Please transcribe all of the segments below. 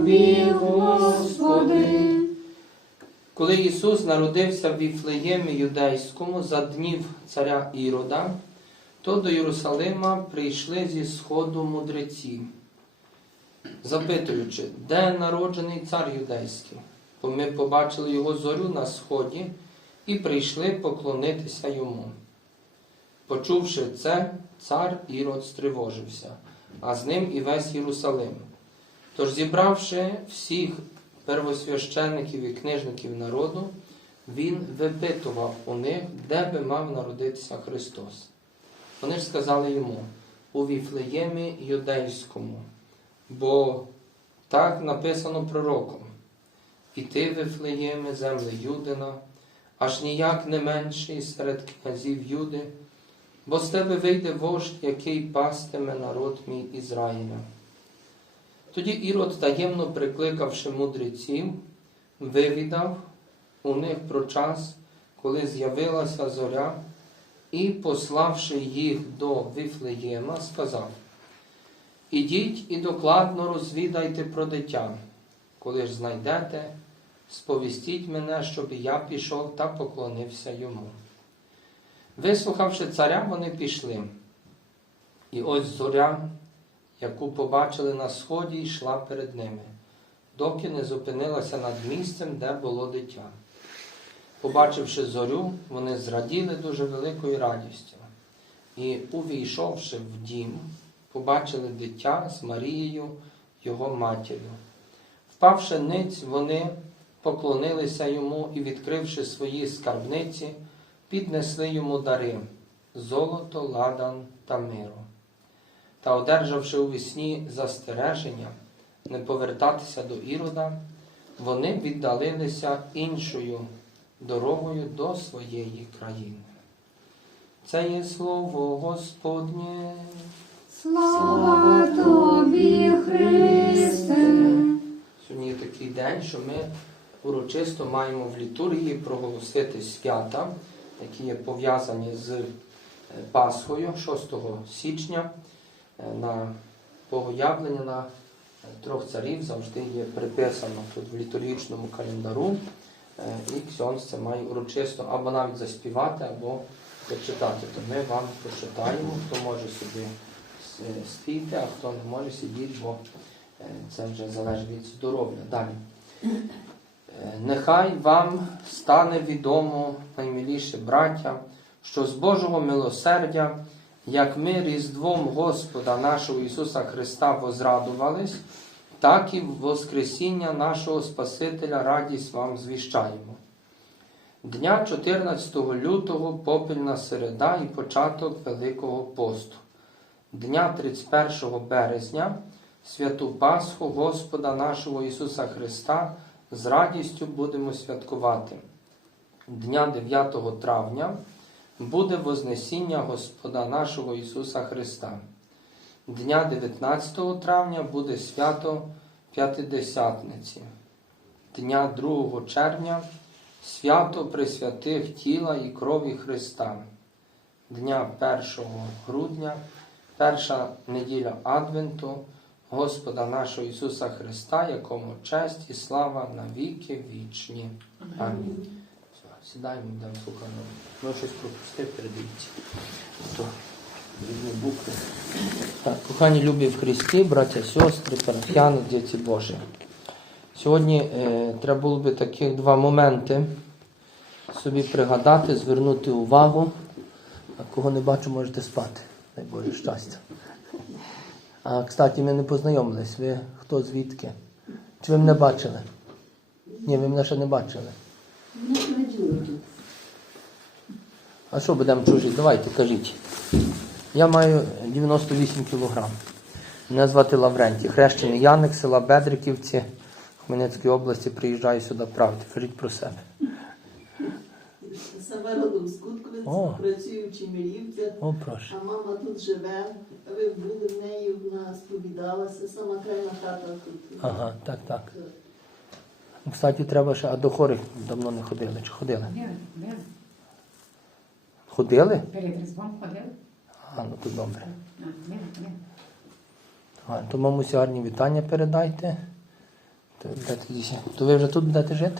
Тобі, Господи. Коли Ісус народився в Віфлеємі Юдейському за днів царя Ірода, то до Єрусалима прийшли зі сходу мудреці, запитуючи, де народжений цар юдейський? Бо ми побачили його зорю на сході і прийшли поклонитися йому. Почувши це, цар Ірод стривожився, а з ним і весь Єрусалим. Тож, зібравши всіх первосвященників і книжників народу, він випитував у них, де би мав народитися Христос. Вони ж сказали йому у Віфлеємі Юдейському, бо так написано пророком. І ти, Вифлеєме, земле Юдина, аж ніяк не менший серед князів Юди, бо з тебе вийде вождь, який пастиме народ мій Ізраїля. Тоді Ірод, таємно прикликавши мудреців, вивідав у них про час, коли з'явилася зоря, і, пославши їх до Вифлеєма, сказав: Ідіть і докладно розвідайте про дитя. Коли ж знайдете, сповістіть мене, щоб я пішов та поклонився йому. Вислухавши царя, вони пішли. І ось зоря, яку побачили на сході, йшла перед ними, доки не зупинилася над місцем, де було дитя. Побачивши зорю, вони зраділи дуже великою радістю. І, увійшовши в дім, побачили дитя з Марією, його матір'ю. Впавши ниць, вони поклонилися йому і, відкривши свої скарбниці, піднесли йому дари золото, ладан та миру. Та, одержавши у вісні застереження не повертатися до Ірода, вони віддалилися іншою дорогою до своєї країни. Це є слово Господнє. Слава Тобі, Христе. Сьогодні є такий день, що ми урочисто маємо в літургії проголосити свята, які є пов'язані з е, Пасхою 6 січня на Богоявлення на е, трьох царів завжди є приписано тут в літургічному календару. Е, І Ксьонс це має урочисто або навіть заспівати, або прочитати. То ми вам прочитаємо, хто може собі стійте, а хто не може сидіти, бо е, це вже залежить від здоров'я. Далі. Е, Нехай вам стане відомо, наймиліші браття, що з Божого милосердя, як ми Різдвом Господа нашого Ісуса Христа возрадувались, так і Воскресіння нашого Спасителя радість вам звіщаємо. Дня 14 лютого попільна середа і початок Великого посту. Дня 31 березня святу Пасху Господа нашого Ісуса Христа з радістю будемо святкувати. Дня 9 травня буде Вознесіння Господа нашого Ісуса Христа. Дня 19 травня буде свято П'ятидесятниці. Дня 2 червня свято Пресвятих тіла і крові Христа. Дня 1 грудня, перша неділя Адвенту Господа нашого Ісуса Христа, якому честь і слава на віки вічні. Амінь. Сідаємо, йдемо слухаємо. Ну, щось пропустив, передивіться. То. Так, кохані любі в Христі, браття, сестри, парафіяни, діти Божі. Сьогодні е, треба було би таких два моменти собі пригадати, звернути увагу. А кого не бачу, можете спати. Дай Боже щастя. А, кстати, ми не познайомились. Ви хто звідки? Чи ви мене бачили? Ні, ви мене ще не бачили. А що будемо чужі? Давайте, кажіть. Я маю 98 кілограм. Мене звати Лаврентій. Хрещений Яник, села Бедриківці, Хмельницької області, приїжджаю сюди правди. Кажіть про себе. Сама родом з Кутковиці, працюю в прошу. а мама тут живе. Ви були в неї, вона сповідалася, сама крайна хата тут. Ага, так, так. Кстати, треба ще, а до хорих давно не ходили. Чи ходили? Ходили, ходили. Ходили? Перед Різдвом ходили. А, ну то добре. А, ходили, ходили. А, то мамусі гарні вітання передайте. То, зі- то ви вже тут будете жити?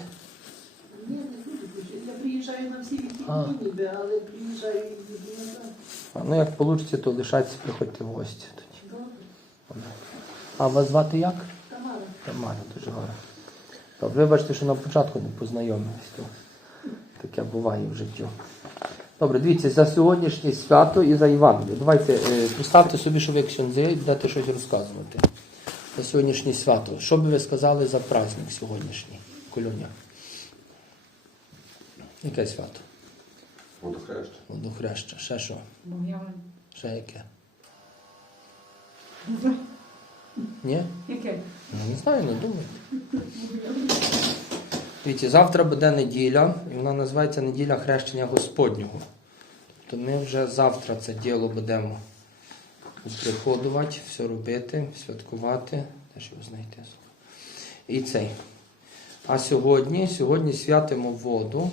Ні, не буду жити. Я приїжджаю на всі А. ніби, але приїжджаю і їду назад. А, ну як вийде, то лишайтеся, приходьте в гості тоді. Добре. А вас звати як? Тамара. Тамара, дуже гарно. Добре, вибачте, що на початку не познайомились. То таке буває в житті. Добре, дивіться, за сьогоднішнє свято і за Євангеліє. Давайте е, представте собі, що ви ксьондзи і будете щось розказувати. За сьогоднішнє свято. Що би ви сказали за праздник сьогоднішній, Колюня? Яке свято? Водохреща. Водохреща. Ще що? Богоявлення. Ще яке? Ні? Яке? Ну, не знаю, не думаю. Дивіться, завтра буде неділя, і вона називається неділя хрещення Господнього. Тобто ми вже завтра це діло будемо приходувати, все робити, святкувати. Де ж його знайти? І цей. А сьогодні, сьогодні святимо воду,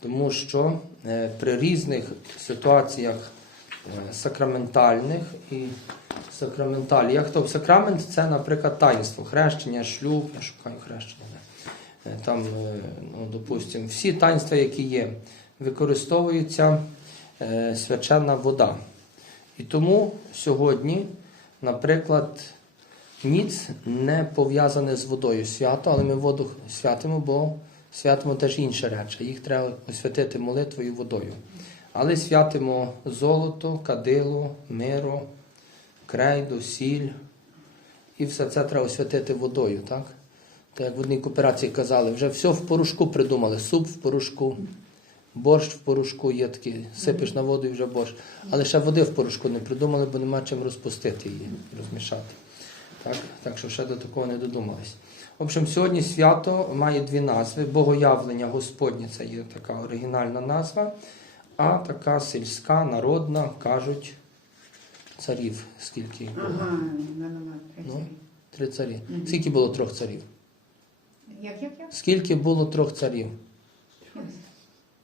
тому що е, при різних ситуаціях е, сакраментальних і сакраменталіях, то сакрамент це, наприклад, таїнство, хрещення, шлюб, я шукаю хрещення. Е, Там, е, ну, допустимо, всі таїнства, які є, використовується е, свячена вода. І тому сьогодні, наприклад, ніц не пов'язане з водою свято, але ми воду святимо, бо святимо теж інші речі. Їх треба освятити молитвою водою. Але святимо золото, кадило, миро, крейду, сіль. І все це треба освятити водою, так? Так як в одній кооперації казали, вже все в порошку придумали. Суп в порошку, борщ в порошку є такий, сипиш на воду і вже борщ. Але ще води в порошку не придумали, бо нема чим розпустити її, розмішати. Так, так що ще до такого не додумались. В общем, сьогодні свято має дві назви: Богоявлення Господнє це є така оригінальна назва, а така сільська, народна, кажуть, царів. Скільки їх було? Ага. Ну. Три царі. Скільки було трьох царів? Як, як, як? Скільки було трьох царів?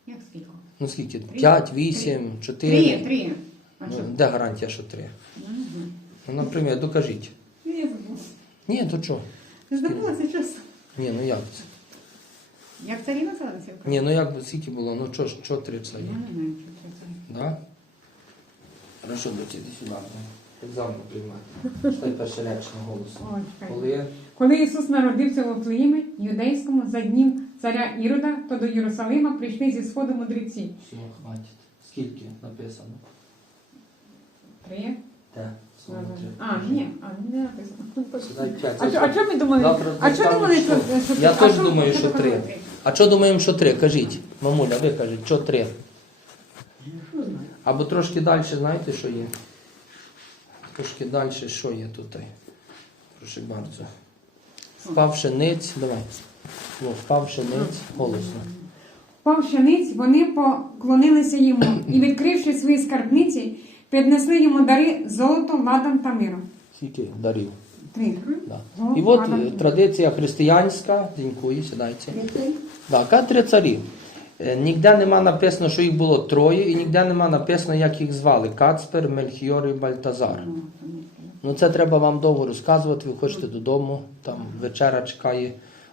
Як, скільки? Ну скільки? П'ять, вісім, чотири. Три, три. А Ну, де гарантія, що три? Мгм. Ну, наприклад, докажіть. Я забула. Ні, то чого? Забулася чесно. Ні, ну як це? Як царі називалися? Ні, ну як скільки було? Ну чого ж- чого три царі? Я не знаю, що це царі. Да? Хорошо, доці, йди сюди. Екзамен приймати. Читай перше речення голосом. Коли Коли Ісус народився в Вифлеємі, юдейському, за днів царя Ірода, то до Єрусалима прийшли зі сходу мудреці. все, хватить. Скільки написано? Три. Де? Слово три. А, ні, а не написано. П'ять. А що, а що ми думали? Завтра А що думали, що? що, що Я а теж думаю, що що таке три. А що думаємо, що три? Кажіть. Мамуля, ви кажіть, що три? Або трошки далі, знаєте, що є? Трошки далі, що є тут? Прошу bardzo. Впавши ниць, давай. О, впавши ниць, голосно. Впав щаниць, вони поклонилися йому і, відкривши свої скарбниці, піднесли йому дари золото, ладан та миром. Скільки дарів? Три. Да. І от е, традиція християнська, дякую, сідайте. Да, яка три царі. Е, Ніде нема написано, що їх було троє, і ніде нема написано, як їх звали. Кацпер, Мельхіор і Бальтазар. Ну це треба вам довго розказувати, ви хочете додому, там вечера чекає.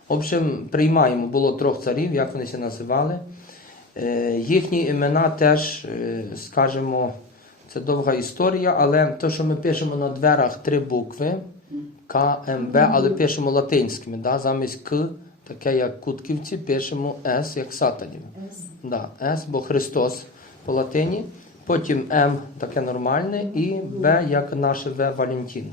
В общем, приймаємо, було трьох царів, як вони се називали. Е, їхні імена теж, е, скажімо, це довга історія, але те, що ми пишемо на дверах три букви К, М, Б, але пишемо латинськими, да? замість К, таке як Кутківці, пишемо С, як сатанів. Да, С, бо Христос по латині, потім М таке нормальне, і Б як наше В Валентин.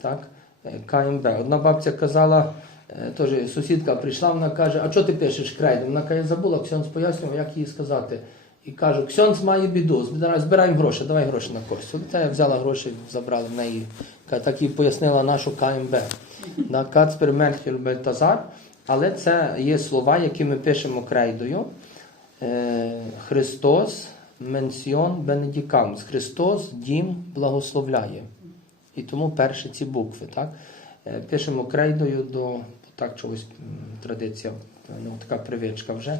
Так? Е, КМБ. Одна бабця казала, е, теж сусідка прийшла, вона каже, а що ти пишеш крейдом? Вона каже, забула, Ксьонс пояснював, як їй сказати. І кажу, Ксьонс має біду, збираємо гроші, давай гроші на кость. От я взяла гроші, забрала в неї. Так і пояснила нашу КМБ. На Кацпер Мельхір Бельтазар. Але це є слова, які ми пишемо крейдою. Е, Христос менсіон бенедікамс. Христос дім благословляє. І тому перші ці букви. Так? Е, Пишемо крейдою до так чогось традиція, ну, така привичка вже,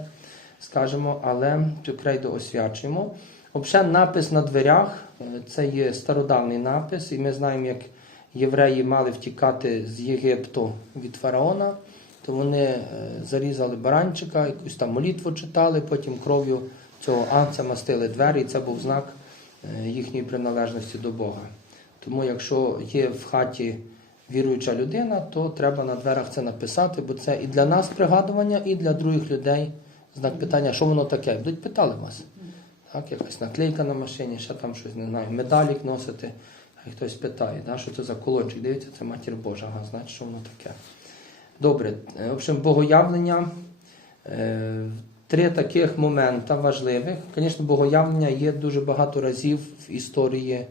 скажімо, але цю крейду освячуємо. Взагалі, напис на дверях е, це є стародавній напис, і ми знаємо, як євреї мали втікати з Єгипту від фараона, то вони е, зарізали баранчика, якусь там молитву читали, потім кров'ю цього анця мастили двері, і це був знак е, їхньої приналежності до Бога. Тому, якщо є в хаті віруюча людина, то треба на дверях це написати, бо це і для нас пригадування, і для других людей знак питання, що воно таке. Будуть питали вас. Так, якась наклейка на машині, ще там щось, не знаю, медалік носити. Хтось питає, да, що це за колончик, дивіться, це матір Божа, ага, значить, що воно таке. Добре, е, в общем, богоявлення. Е, Три таких момента важливих. Звісно, богоявлення є дуже багато разів в історії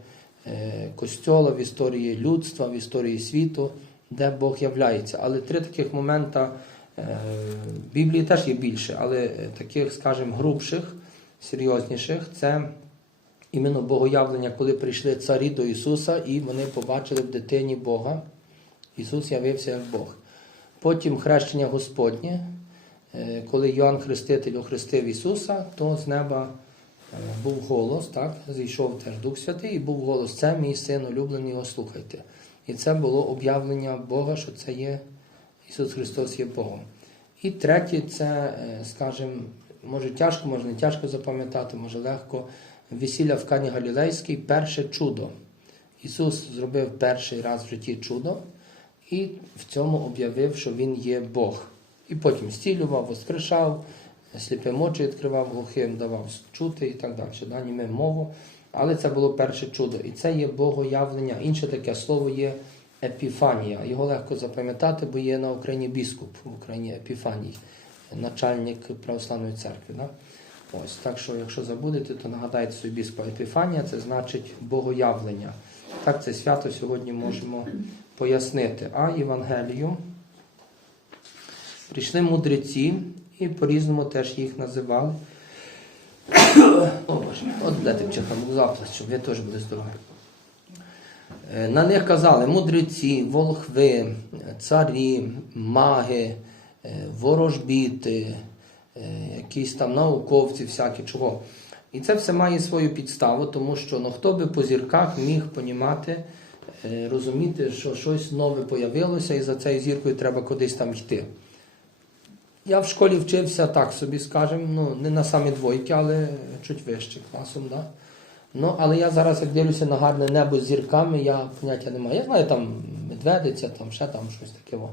е, Костьола, в історії людства, в історії світу, де Бог являється. Але три таких момента в Біблії теж є більше, але таких, скажімо, грубших, серйозніших це іменно богоявлення, коли прийшли царі до Ісуса і вони побачили в дитині Бога. Ісус явився як Бог. Потім хрещення Господнє. Е, Коли Йоанн Хреститель охрестив Ісуса, то з неба е, був голос, так, зійшов теж Дух Святий, і був голос, це мій син улюблений, його слухайте. І це було об'явлення Бога, що це є Ісус Христос є Богом. І третє, це, е, скажімо, може тяжко, може не тяжко запам'ятати, може легко. Весілля в Кані Галілейській перше чудо. Ісус зробив перший раз в житті чудо і в цьому об'явив, що Він є Бог. І потім зцілював, воскрешав, сліпим очі відкривав, глухим давав чути і так далі. Да, німим мову. Але це було перше чудо. І це є богоявлення. Інше таке слово є епіфанія. Його легко запам'ятати, бо є на Україні біскуп в Україні Епіфаній, начальник православної церкви. Да? Ось, так що, якщо забудете, то нагадайте собі біскупа Епіфанія, це значить богоявлення. Так це свято сьогодні можемо пояснити. А Євангелію прийшли мудреці і по-різному теж їх називали. О, Боже, от будете чихам заплач, щоб ви теж були здорові. Е, На них казали мудреці, волхви, царі, маги, е, ворожбіти, е, якісь там науковці, всякі чого. І це все має свою підставу, тому що ну, хто би по зірках міг понімати, е, розуміти, що щось нове появилося, і за цією зіркою треба кудись там йти. Я в школі вчився так собі, скажемо, ну, не на самі двойки, але чуть вище класом. Да? Ну, але я зараз, як дивлюся на гарне небо з зірками, я поняття не маю. Я знаю там медведиця, там ще там щось таке. О.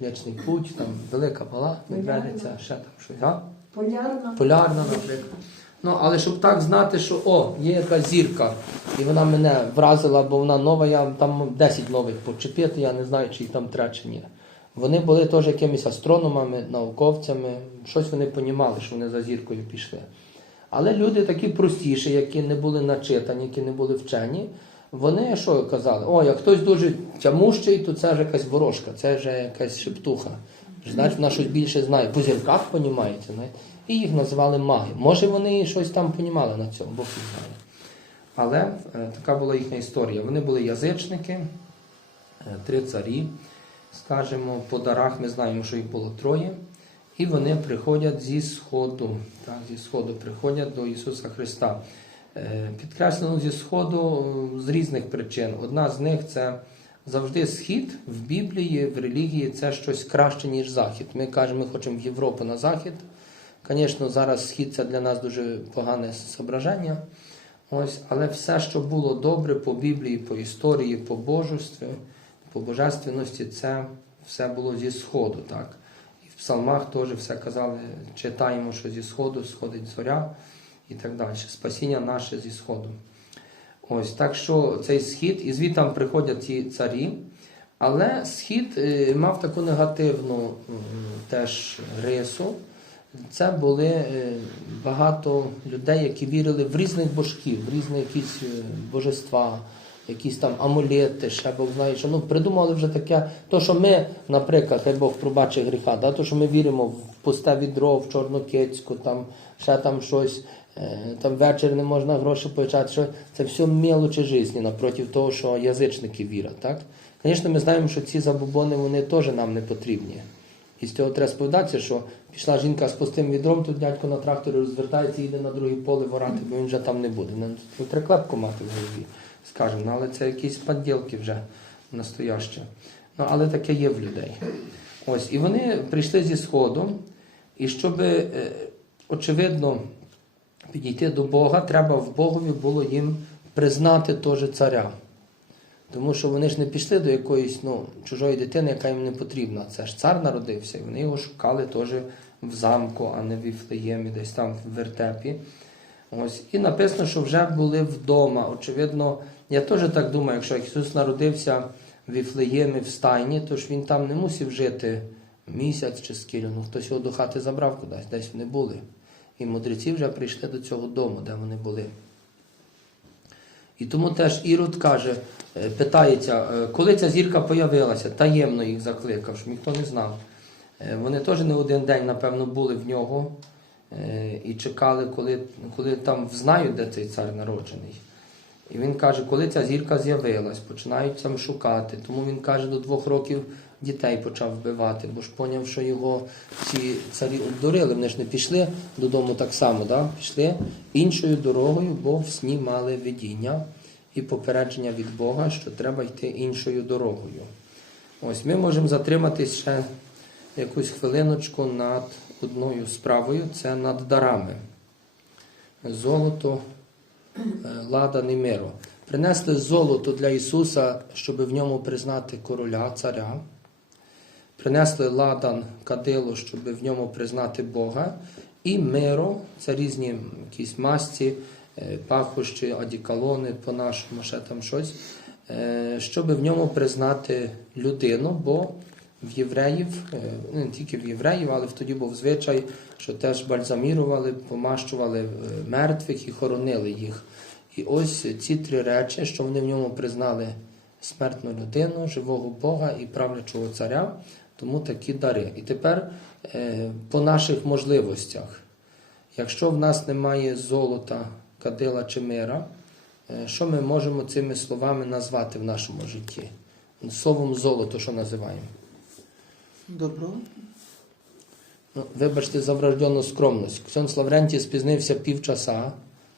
Вічний путь, там велика мала медведиця, ще там щось. А? Полярна. Полярна, наприклад. Ну, але щоб так знати, що о, є якась зірка, і вона мене вразила, бо вона нова, я там 10 нових почепити, я не знаю, чи їх там треба, чи ні. Вони були теж якимись астрономами, науковцями, щось вони понімали, що вони за зіркою пішли. Але люди такі простіші, які не були начитані, які не були вчені, вони що казали? О, як хтось дуже тямущий, то це ж якась ворожка, це вже якась шептуха. Значить, вона щось більше знає. По зірках понімається. І їх називали маги. Може, вони щось там понімали на цьому, Бог не знає. Але е, така була їхня історія. Вони були язичники, е, три царі. Скажімо, по дарах ми знаємо, що їх було троє. І вони приходять зі Сходу. Так, зі Сходу приходять до Ісуса Христа. Е, Підкреслено зі Сходу е, з різних причин. Одна з них це завжди схід в Біблії, в релігії це щось краще, ніж захід. Ми кажемо, ми хочемо в Європу на захід. Звісно, зараз схід це для нас дуже погане зображення. Ось, але все, що було добре по Біблії, по історії, по божестві, по божественності, це все було зі Сходу. Так? І в псалмах теж все казали, читаємо, що зі Сходу сходить зоря і так далі. Спасіння наше зі Сходу. Ось так що цей схід, і звідти приходять ці царі. Але схід е, мав таку негативну теж рису. Це були е, багато людей, які вірили в різних божків, в різні якісь е, божества, якісь там амулети, ще Бог знає, що ну придумали вже таке. То, що ми, наприклад, хай Бог пробачить гріха, да, то, що ми віримо в пусте відро, в чорну кицьку, там ще там щось, е, там ввечері не можна гроші почати, що це все мелочі житті напроти того, що язичники. Так? Звісно, ми знаємо, що ці забобони вони теж нам не потрібні. І з цього треба сповідатися, що пішла жінка з пустим відром, тут дядько на тракторі розвертається і йде на друге поле ворати, бо він вже там не буде. Тут треба клепку мати в голові, скажімо, ну, але це якісь подділки вже настоящі. Ну, але таке є в людей. Ось, і вони прийшли зі Сходу, і щоб, е, очевидно, підійти до Бога, треба в Богові було їм признати теж царя. Тому що вони ж не пішли до якоїсь ну, чужої дитини, яка їм не потрібна. Це ж цар народився, і вони його шукали теж в замку, а не в Іфлеємі, десь там в вертепі. Ось. І написано, що вже були вдома. Очевидно, я теж так думаю, якщо Ісус народився в Іфлеємі в стайні, то ж він там не мусив жити місяць чи скільки. Ну, хтось його до хати забрав кудись, десь вони були. І мудреці вже прийшли до цього дому, де вони були. І тому теж Ірод каже, е, питається, е, коли ця зірка появилася, таємно їх закликав, щоб ніхто не знав. Е, Вони теж не один день, напевно, були в нього і чекали, коли, коли там знають, де цей цар народжений. І він каже, коли ця зірка з'явилась, починають там шукати. Тому він каже, до двох років дітей почав вбивати, бо ж поняв, що його ці царі обдурили. Вони ж не пішли додому так само, да? пішли іншою дорогою, бо в сні мали видіння і попередження від Бога, що треба йти іншою дорогою. Ось ми можемо затриматись ще якусь хвилиночку над одною справою, це над дарами. Золото, е, ладан і миро. Принесли золото для Ісуса, щоб в ньому признати короля, царя. Принесли ладан кадило, щоб в ньому признати Бога. І миро це різні якісь масці, е, пахощі, адікалони по-нашому, ще там щось, е, щоб в ньому признати людину, бо в євреїв, е, ну, не тільки в євреїв, але тоді був звичай, що теж бальзамірували, помащували мертвих і хоронили їх. І ось ці три речі, що вони в ньому признали смертну людину, живого Бога і правлячого царя, тому такі дари. І тепер е, по наших можливостях, якщо в нас немає золота, кадила чи мира, е, що ми можемо цими словами назвати в нашому житті? Словом золото, що називаємо? Добро. Ну, вибачте за врожденну скромність. Ксьон Лаврентій спізнився півчаса,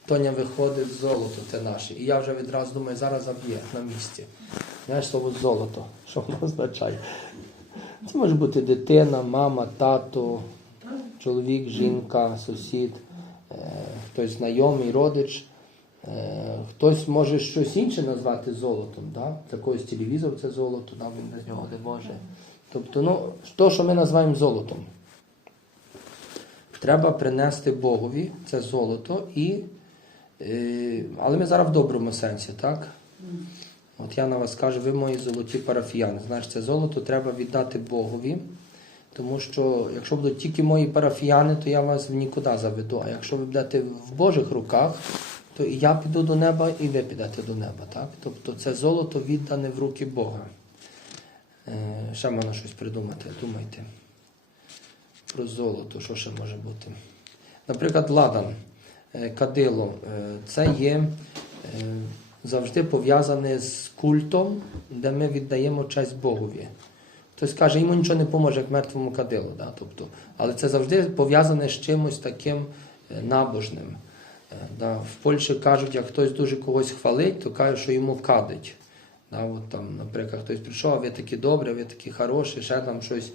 Тоня виходить золото те наше. І я вже відразу думаю, зараз заб'є на місці. Знаєш слово золото, що воно означає? Це може бути дитина, мама, тато, чоловік, жінка, сусід, е, хтось знайомий, родич. Е, Хтось може щось інше назвати золотом. Да? Для когось телевізор це золото, да? він без нього не може. Тобто, ну, то, що ми називаємо золотом. Треба принести Богові це золото, і, е, але ми зараз в доброму сенсі, так? От я на вас кажу, ви мої золоті парафіяни. Знаєш, це золото треба віддати Богові, тому що якщо будуть тільки мої парафіяни, то я вас в нікуди заведу. А якщо ви будете в Божих руках, то і я піду до неба, і ви підете до неба. Так? Тобто це золото віддане в руки Бога. Е, ще можна щось придумати, думайте. Про золото, що ще може бути? Наприклад, ладан, е, кадило. е, Це є завжди пов'язане з культом, де ми віддаємо честь Богові. Хтось каже, йому нічого не поможе, як мертвому кадилу. Да? Тобто, але це завжди пов'язане з чимось таким е, набожним. Е, Да? В Польщі кажуть, як хтось дуже когось хвалить, то каже, що йому кадить. Да? От там, наприклад, хтось прийшов, а ви такі добрі, ви такі хороші, ще там щось.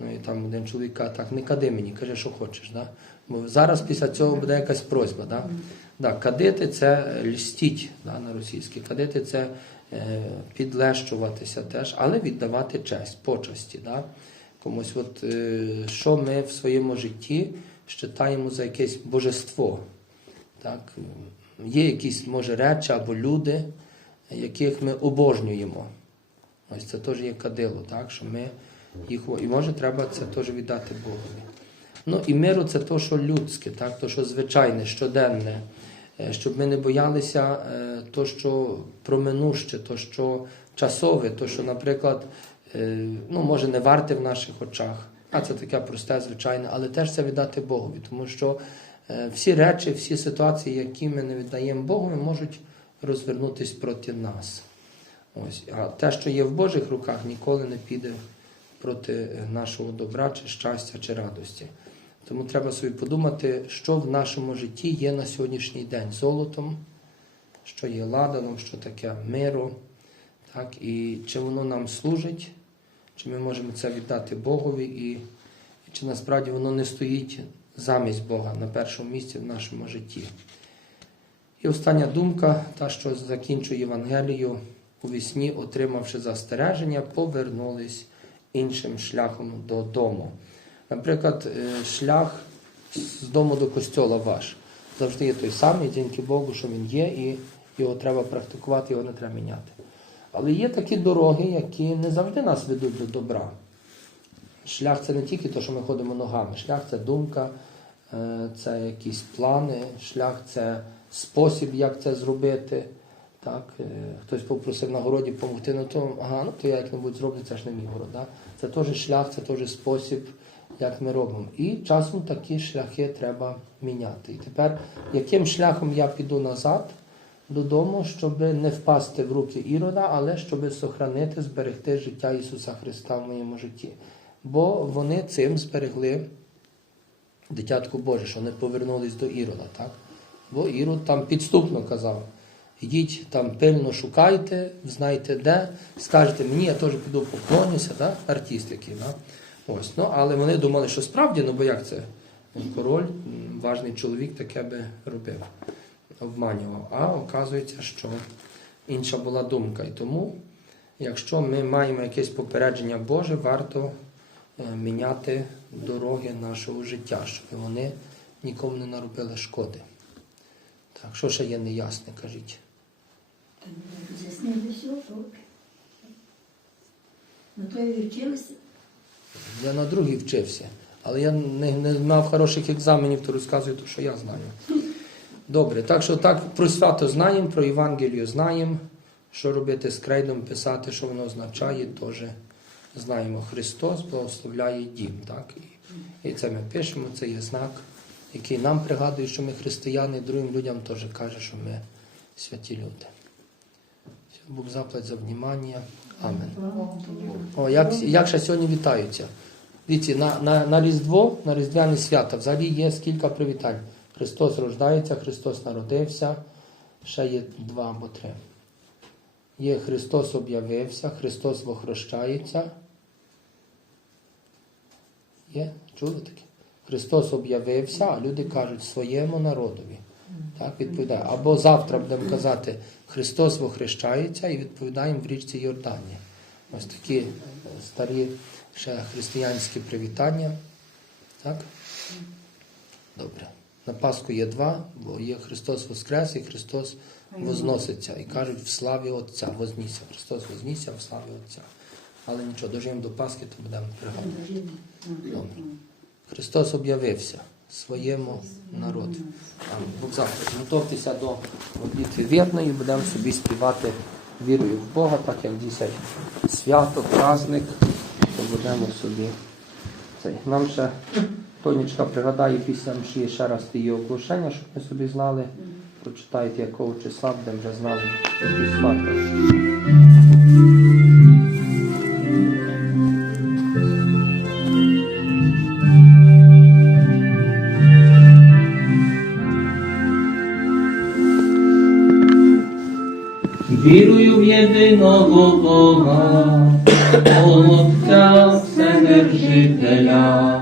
Ну і там один чоловік каже, так, не кади мені, каже, що хочеш. Да? Бо зараз після цього буде якась просьба. Да? Да, кадити це льстіть да, на російській. Кадити це е, підлещуватися теж, але віддавати честь, почесті. Да? Комусь, от, е, що ми в своєму житті вважаємо за якесь божество. Так? Є якісь, може, речі або люди, яких ми обожнюємо. Ось це теж є кадило, так? що ми їх і може треба це теж віддати Богові. Ну і миру це то, що людське, так? то, що звичайне, щоденне, Е, щоб ми не боялися е, то, що проминуще, то, що часове, то, що, наприклад, е, ну, може не варте в наших очах, а це таке просте, звичайне, але теж це віддати Богові, тому що всі речі, всі ситуації, які ми не віддаємо Богові, можуть розвернутися проти нас. Ось. А те, що є в Божих руках, ніколи не піде проти нашого добра, чи щастя, чи радості. Тому треба собі подумати, що в нашому житті є на сьогоднішній день золотом, що є ладаном, що таке миру, так, і чи воно нам служить, чи ми можемо це віддати Богові, і, і чи насправді воно не стоїть замість Бога на першому місці в нашому житті. І остання думка, та, що закінчує Євангелію, у вісні, отримавши застереження, повернулись іншим шляхом додому. Наприклад, е, шлях з дому до костьола ваш завжди є той самий, дякую Богу, що він є, і його треба практикувати, його не треба міняти. Але є такі дороги, які не завжди нас ведуть до добра. Шлях це не тільки те, що ми ходимо ногами. Шлях це думка, е, це якісь плани, шлях це спосіб, як це зробити. Так, е, хтось попросив на городі допомогти, ну то ага, ну то я як-небудь зроблю, це ж не мій город. Да? Це теж шлях, це теж спосіб, як ми робимо. І часом такі шляхи треба міняти. І тепер, яким шляхом я піду назад додому, щоб не впасти в руки Ірода, але щоб сохранити, зберегти життя Ісуса Христа в моєму житті. Бо вони цим зберегли дитятку Боже, що не повернулись до Ірода. Так? Бо Ірод там підступно казав. Йдіть там пильно шукайте, знайте де, скажете мені, я теж піду поклонюся, да? артист який. Да? Ось, ну, але вони думали, що справді, ну бо як це? Король, важний чоловік таке би робив, обманював. А оказується, що інша була думка. І тому, якщо ми маємо якесь попередження Боже, варто е, міняти дороги нашого життя, щоб вони нікому не наробили шкоди. Так, що ще є неясне, кажіть. На то і вчилися. Я на другий вчився, але я не, не мав хороших екзаменів, то розказую те, що я знаю. Добре, так що так про свято знаємо, про Євангелію знаємо, що робити з крейдом, писати, що воно означає, теж знаємо. Христос благословляє дім. Так? І це ми пишемо, це є знак, який нам пригадує, що ми християни, другим людям теж каже, що ми святі люди. Бог заплать за внимання. Амен. О, як, як ще сьогодні вітаються? Дивіться, на, на, на Різдво, на Різдвяні свята взагалі є скільки привітань. Христос рождається, Христос народився, ще є два або три. Є Христос об'явився, Христос вохрещається. Є? Чули таке? Христос об'явився, а люди кажуть своєму народові. Так, відповідає. Або завтра будемо казати, Христос вохрещається і відповідаємо в річці Йорданії. Ось такі е, старі ще християнські привітання. Так? Добре. На Пасху є два, бо є Христос Воскрес і Христос возноситься. І кажуть в славі Отця, вознісся. Христос вознісся в славі Отця. Але нічого, доживемо до Пасхи, то будемо пригадувати. Добре. Христос об'явився своєму народу. Бог завтра готуйтеся до молитви вірної, будемо собі співати вірою в Бога, так як дійсно свято, праздник, то будемо собі. Цей. Нам ще Тонечка пригадає після мші ще раз її оглушення, щоб ми собі знали. Прочитайте, якого числа будемо вже знали, які свято. Єдиного Бога, Отця Вседержителя,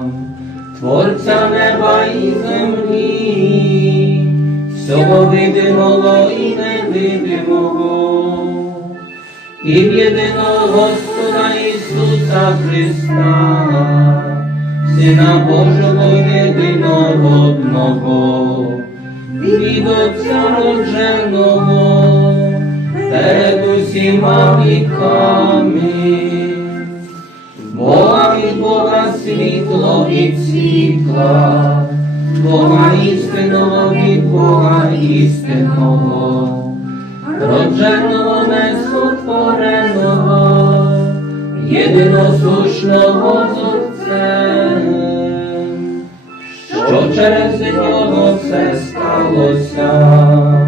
Творця неба і землі, всього видимого і невидимого, і в єдиного Господа Ісуса Христа, Сина Божого єдинородного, від Отця родженого, перед усіма віками, Бога від Бога світло від світла, Бога істинного від Бога істинного, родженого несотвореного, єдиносушного з Отцем, що через нього все сталося.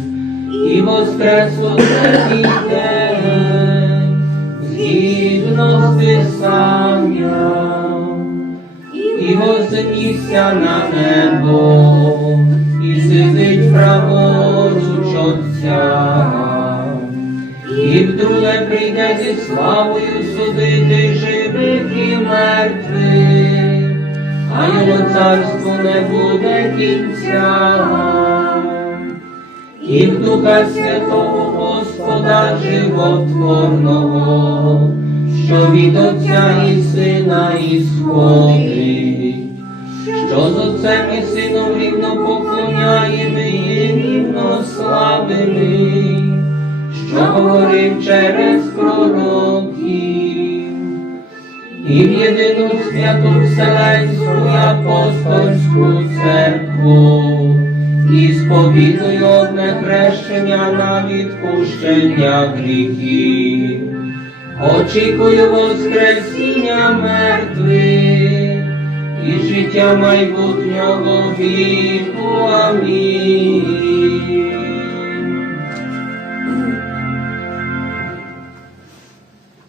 і воскрес у третій згідно з Писанням, і вознісся на небо, і сидить праворуч Отця. І вдруге прийде зі славою судити живих і мертвих, а його царству не буде кінця. І Духа Святого Господа животворного, що від Отця і Сина ісходить, що з Отцем і Сином рівно поклоняємо і рівно славимо що говорив через пророків, і в єдину святу Вселенську апостольську церкву, і сповідую одне хрещення на відпущення гріхів, очікую воскресіння мертвих і життя майбутнього віку. Амінь.